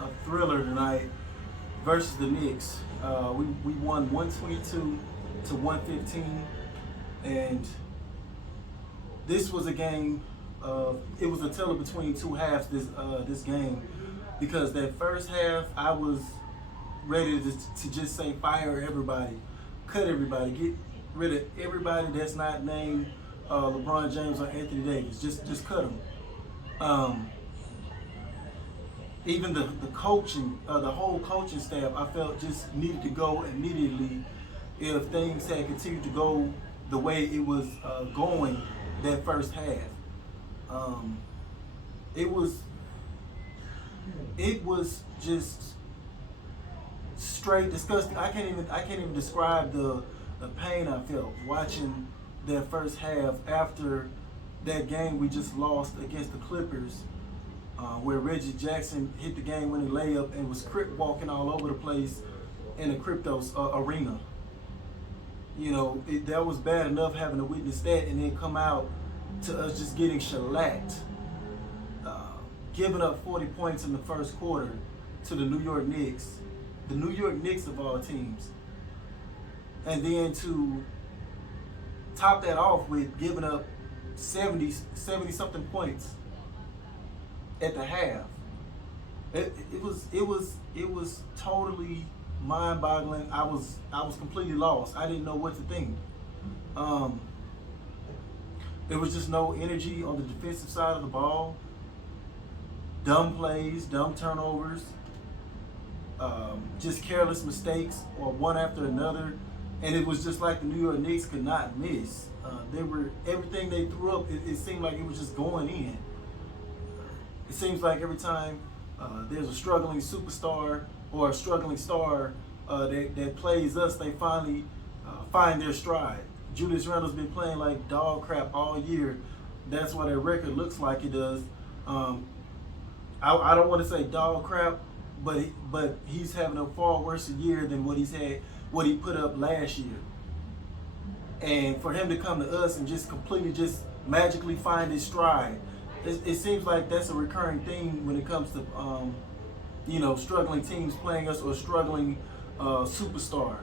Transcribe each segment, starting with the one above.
on a thriller tonight versus the Knicks. We won 122 to 115, and this was a game. It was a tale between two halves. This game, because that first half I was ready to just say fire everybody, cut everybody, get rid of everybody that's not named LeBron James or Anthony Davis. Just cut them. Um, Even the coaching, the whole coaching staff, I felt just needed to go immediately if things had continued to go the way it was going that first half. Um, it was it was just straight disgusting. I can't even describe the pain I felt watching that first half after that game we just lost against the Clippers, where Reggie Jackson hit the game-winning layup and was crip walking all over the place in the Cryptos arena. That was bad enough having to witness that and then come out to us just getting shellacked, giving up 40 points in the first quarter to the New York Knicks, the New York Knicks of all teams, and then to top that off with giving up 70 something points at the half. It was totally mind-boggling. I was completely lost. I didn't know what to think. There was just no energy on the defensive side of the ball. Dumb plays, dumb turnovers, just careless mistakes, or one after another. And it was just like the New York Knicks could not miss. Everything they threw up. It seemed like it was just going in. It seems like every time there's a struggling superstar or a struggling star that plays us, they finally find their stride. Julius Randle's been playing like dog crap all year. That's why their record looks like it does. I don't want to say dog crap, but he's having a far worse year than what he put up last year. And for him to come to us and just completely just magically find his stride, it seems like that's a recurring theme when it comes to struggling teams playing us or struggling superstar.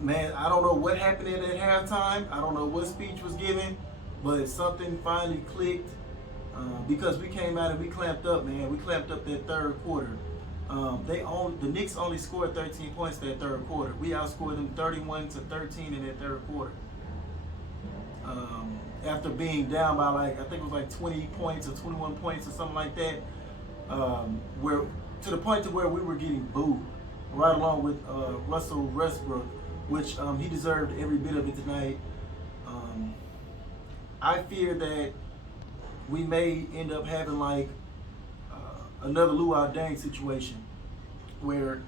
Man, I don't know what happened at that halftime. I don't know what speech was given, but something finally clicked, because we came out and we clamped up, man. We clamped up that third quarter. The Knicks only scored 13 points that third quarter. We outscored them 31-13 in that third quarter. After being down by I think it was like 20 points or 21 points or something like that, where to the point to where we were getting booed, right along with Russell Westbrook, which he deserved every bit of it tonight. I fear that we may end up having another Luol Deng situation, where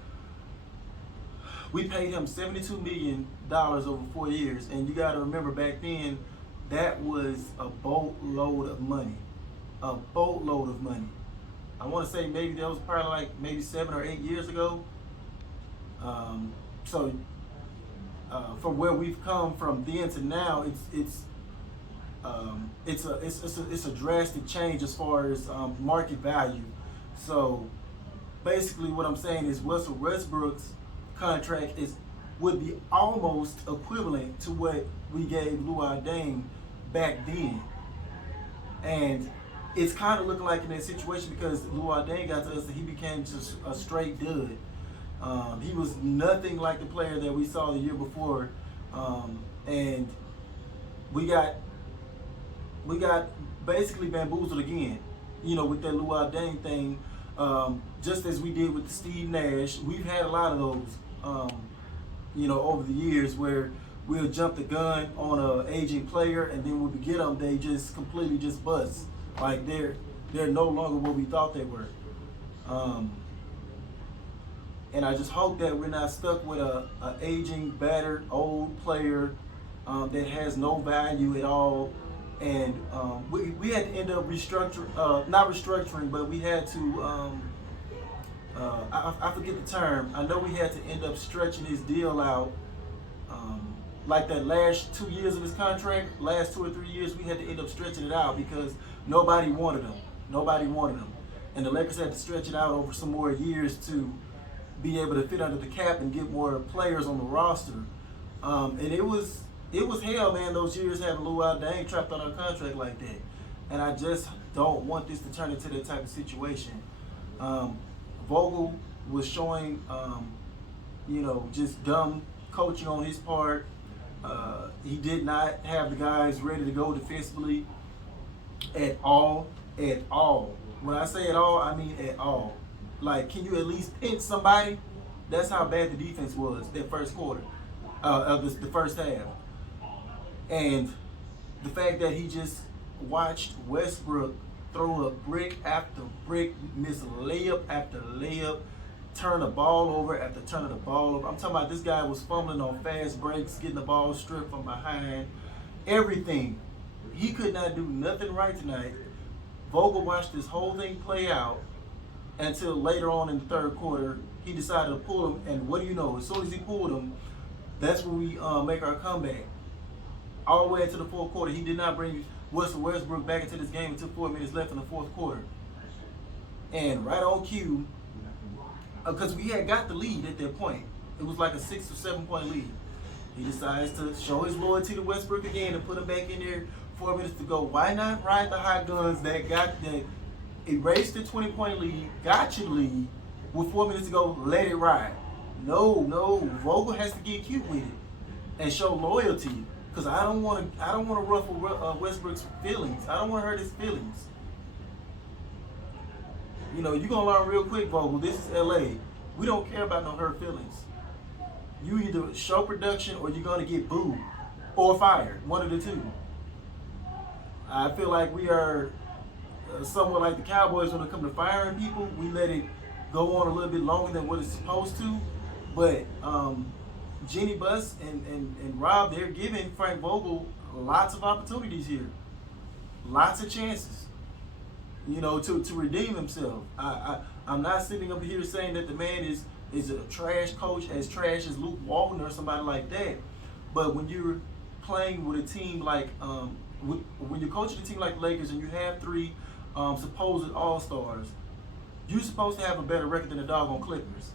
we paid him $72 million over 4 years, and you got to remember back then that was a boatload of money, a boatload of money. I want to say maybe that was probably maybe 7 or 8 years ago. So from where we've come from then to now, it's a drastic change as far as market value. So basically, what I'm saying is Russell Westbrook's contract would be almost equivalent to what we gave Luol Deng back then, and it's kind of looking like in that situation because Luol Deng got to us and he became just a straight dud. He was nothing like the player that we saw the year before, and we got basically bamboozled again, with that Luol Deng thing. Just as we did with Steve Nash, we've had a lot of those, over the years where we'll jump the gun on an aging player, and then when we get them, they just completely just bust. Like they're no longer what we thought they were. And I just hope that we're not stuck with a aging, battered, old player that has no value at all. And we had to end up not restructuring, but we had to, I forget the term. I know we had to end up stretching his deal out. Like that last 2 years of his contract, last 2 or 3 years, we had to end up stretching it out because nobody wanted him. Nobody wanted him, and the Lakers had to stretch it out over some more years to be able to fit under the cap and get more players on the roster. And it was hell, man. Those years having Luol Deng trapped on our contract like that, and I just don't want this to turn into that type of situation. Vogel was showing, just dumb coaching on his part. He did not have the guys ready to go defensively at all. At all. When I say at all, I mean at all. Like, can you at least pinch somebody? That's how bad the defense was that first quarter, of the first half. And the fact that he just watched Westbrook throw up brick after brick, miss layup after layup, turn the ball over after turning the ball over. I'm talking about this guy was fumbling on fast breaks, getting the ball stripped from behind, everything. He could not do nothing right tonight. Vogel watched this whole thing play out until later on in the third quarter. He decided to pull him, and what do you know? As soon as he pulled him, that's when we make our comeback. All the way into the fourth quarter, he did not bring Russell Westbrook back into this game until 4 minutes left in the fourth quarter. And right on cue, because we had got the lead at that point. It was like a 6 or 7 point lead. He decides to show his loyalty to Westbrook again and put him back in there 4 minutes to go. Why not ride the hot guns that erased the 20-point lead, got you the lead with 4 minutes to go, let it ride? No, Vogel has to get cute with it and show loyalty. Because I don't want to ruffle Westbrook's feelings. I don't want to hurt his feelings. You're going to learn real quick, Vogel. This is LA. We don't care about no hurt feelings. You either show production or you're going to get booed or fired. One of the two. I feel like we are somewhat like the Cowboys when it comes to firing people. We let it go on a little bit longer than what it's supposed to. But Jeannie Buss and Rob, they're giving Frank Vogel lots of opportunities here. Lots of chances, to redeem himself. I'm not sitting up here saying that the man is a trash coach, as trash as Luke Walton or somebody like that. But when you're playing with a team like, when you're coaching a team like the Lakers and you have 3 supposed all-stars, you're supposed to have a better record than the doggone Clippers.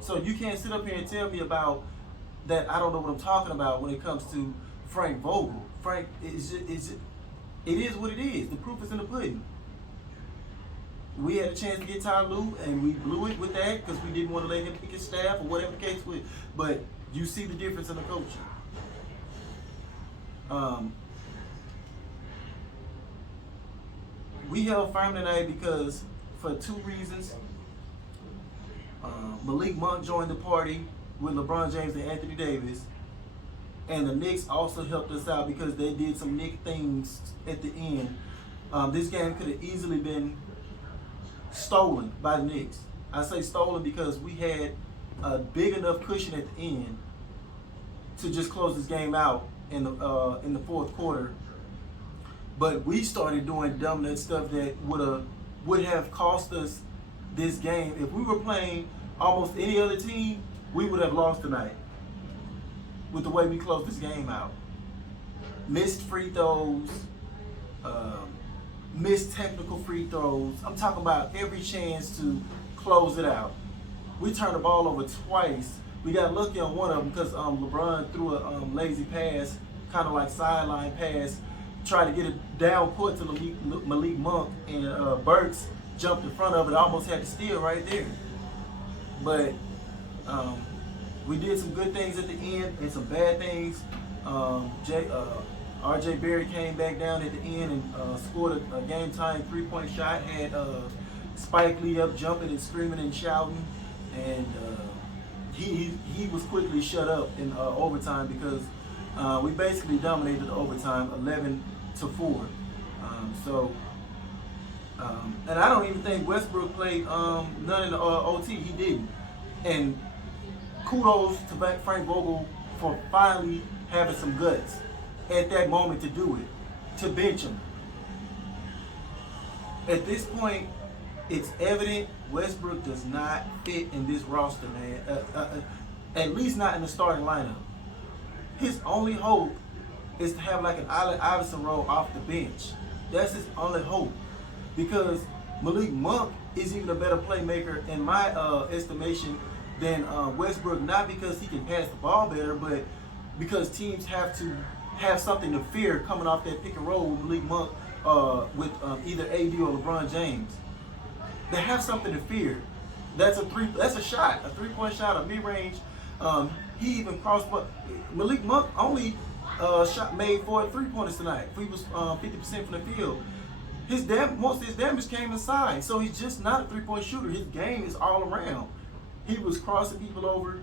So you can't sit up here and tell me about that I don't know what I'm talking about when it comes to Frank Vogel. Frank, it is what it is. The proof is in the pudding. We had a chance to get Ty Lue, and we blew it with that because we didn't want to let him pick his staff or whatever the case was. But you see the difference in the coaching. We held firm tonight because for 2 reasons. Malik Monk joined the party with LeBron James and Anthony Davis, and the Knicks also helped us out because they did some Knick things at the end. This game could have easily been stolen by the Knicks. I say stolen because we had a big enough cushion at the end to just close this game out in the fourth quarter. But we started doing dumb nut stuff that would have cost us this game. If we were playing almost any other team, we would have lost tonight with the way we closed this game out. Missed free throws, missed technical free throws. I'm talking about every chance to close it out. We turned the ball over twice. We got lucky on one of them because LeBron threw a lazy pass, kind of like sideline pass, tried to get it down court to Malik Monk, and Burks jumped in front of it, almost had to steal right there. But we did some good things at the end and some bad things. R.J. Barry came back down at the end and scored a game-tying 3-point shot, had Spike Lee up jumping and screaming and shouting, and he was quickly shut up in overtime because we basically dominated the overtime 11-4. And I don't even think Westbrook played none in the OT. He didn't. And kudos to Frank Vogel for finally having some guts at that moment to do it, to bench him. At this point, it's evident Westbrook does not fit in this roster, man. At least not in the starting lineup. His only hope is to have like an Allen Iverson role off the bench. That's his only hope. because Malik Monk is even a better playmaker in my estimation than Westbrook. Not because he can pass the ball better, but because teams have to have something to fear coming off that pick and roll with Malik Monk with either AD or LeBron James. They have something to fear. That's a shot, a 3-point shot, a mid range. He even crossed. Malik Monk only made 4 3-pointers tonight. He was 50% from the field. Most of his damage came inside, so he's just not a 3-point shooter. His game is all around. He was crossing people over,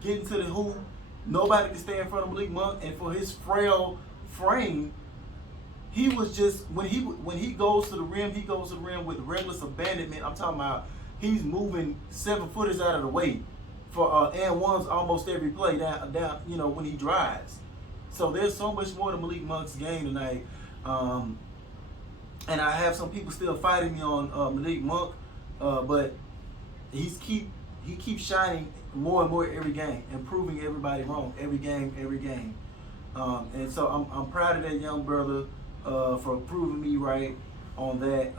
getting to the hoop. Nobody could stay in front of Malik Monk, and for his frail frame, he was just when he goes to the rim, he goes to the rim with reckless abandonment. I'm talking about he's moving 7-footers out of the way for and ones almost every play down when he drives. So there's so much more to Malik Monk's game tonight. And I have some people still fighting me on Malik Monk, but he keeps shining more and more every game and proving everybody wrong every game. And so I'm proud of that young brother for proving me right on that.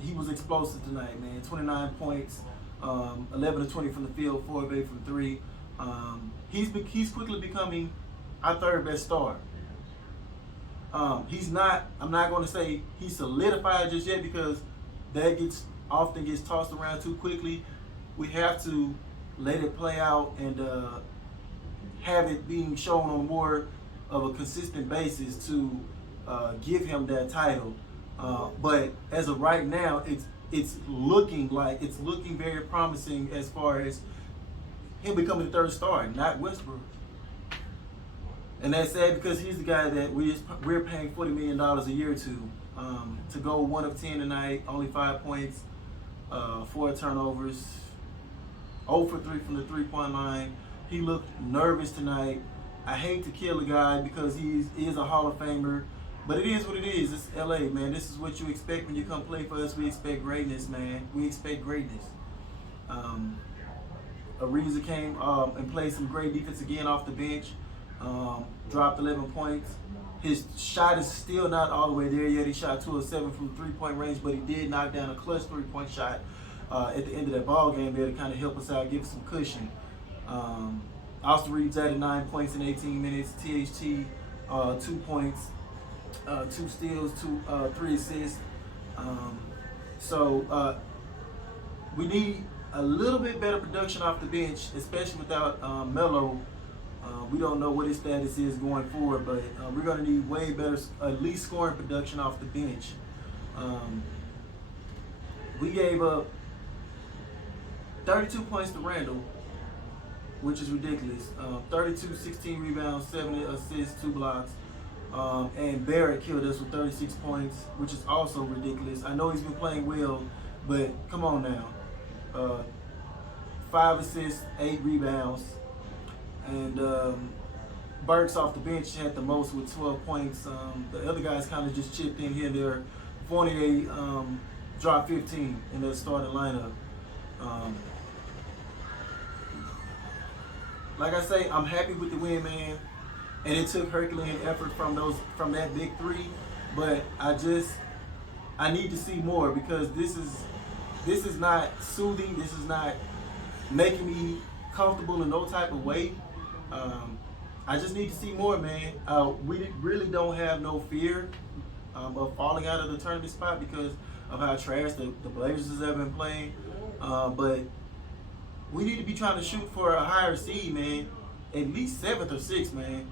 He was explosive tonight, man. 29 points, 11 of 20 from the field, 4 of 8 from 3. He's quickly becoming our third best star. He's not. I'm not going to say he's solidified just yet because that often gets tossed around too quickly. We have to let it play out and have it being shown on more of a consistent basis to give him that title. But as of right now, it's looking very promising as far as him becoming the third star, not Westbrook. And that's sad because he's the guy that we're paying $40 million a year to go 1 of 10 tonight, only 5 points, 4 turnovers, 0 for 3 from the 3-point line. He looked nervous tonight. I hate to kill a guy because he is a Hall of Famer, but it is what it is. It's LA, man. This is what you expect when you come play for us. We expect greatness, man. We expect greatness. Ariza came and played some great defense again off the bench. Dropped 11 points. His shot is still not all the way there yet. He shot 2 of 7 from 3-point range, but he did knock down a clutch 3-point shot at the end of that ball game there to kind of help us out, give us some cushion. Austin Reeves added 9 points in 18 minutes. THT 2 points, 2 steals, 3 assists. So we need a little bit better production off the bench, especially without Melo. We don't know what his status is going forward, but we're going to need way better, at least scoring production off the bench. We gave up 32 points to Randall, which is ridiculous. 32, 16 rebounds, 7 assists, 2 blocks. And Barrett killed us with 36 points, which is also ridiculous. I know he's been playing well, but come on now. 5 assists, 8 rebounds. And Burks off the bench had the most with 12 points. The other guys kind of just chipped in here and there. Fournier dropped 15 in the starting lineup. Like I say, I'm happy with the win, man. And it took Herculean effort from that big three. But I need to see more because this is not soothing. This is not making me comfortable in no type of way. I just need to see more, man. We really don't have no fear of falling out of the tournament spot because of how trash the Blazers have been playing. But we need to be trying to shoot for a higher seed, man. At least 7th or 6th, man.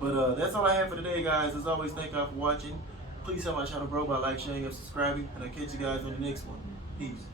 But that's all I have for today, guys. As always, thank y'all for watching. Please help my channel grow by like, sharing, and subscribing. And I'll catch you guys on the next one. Peace.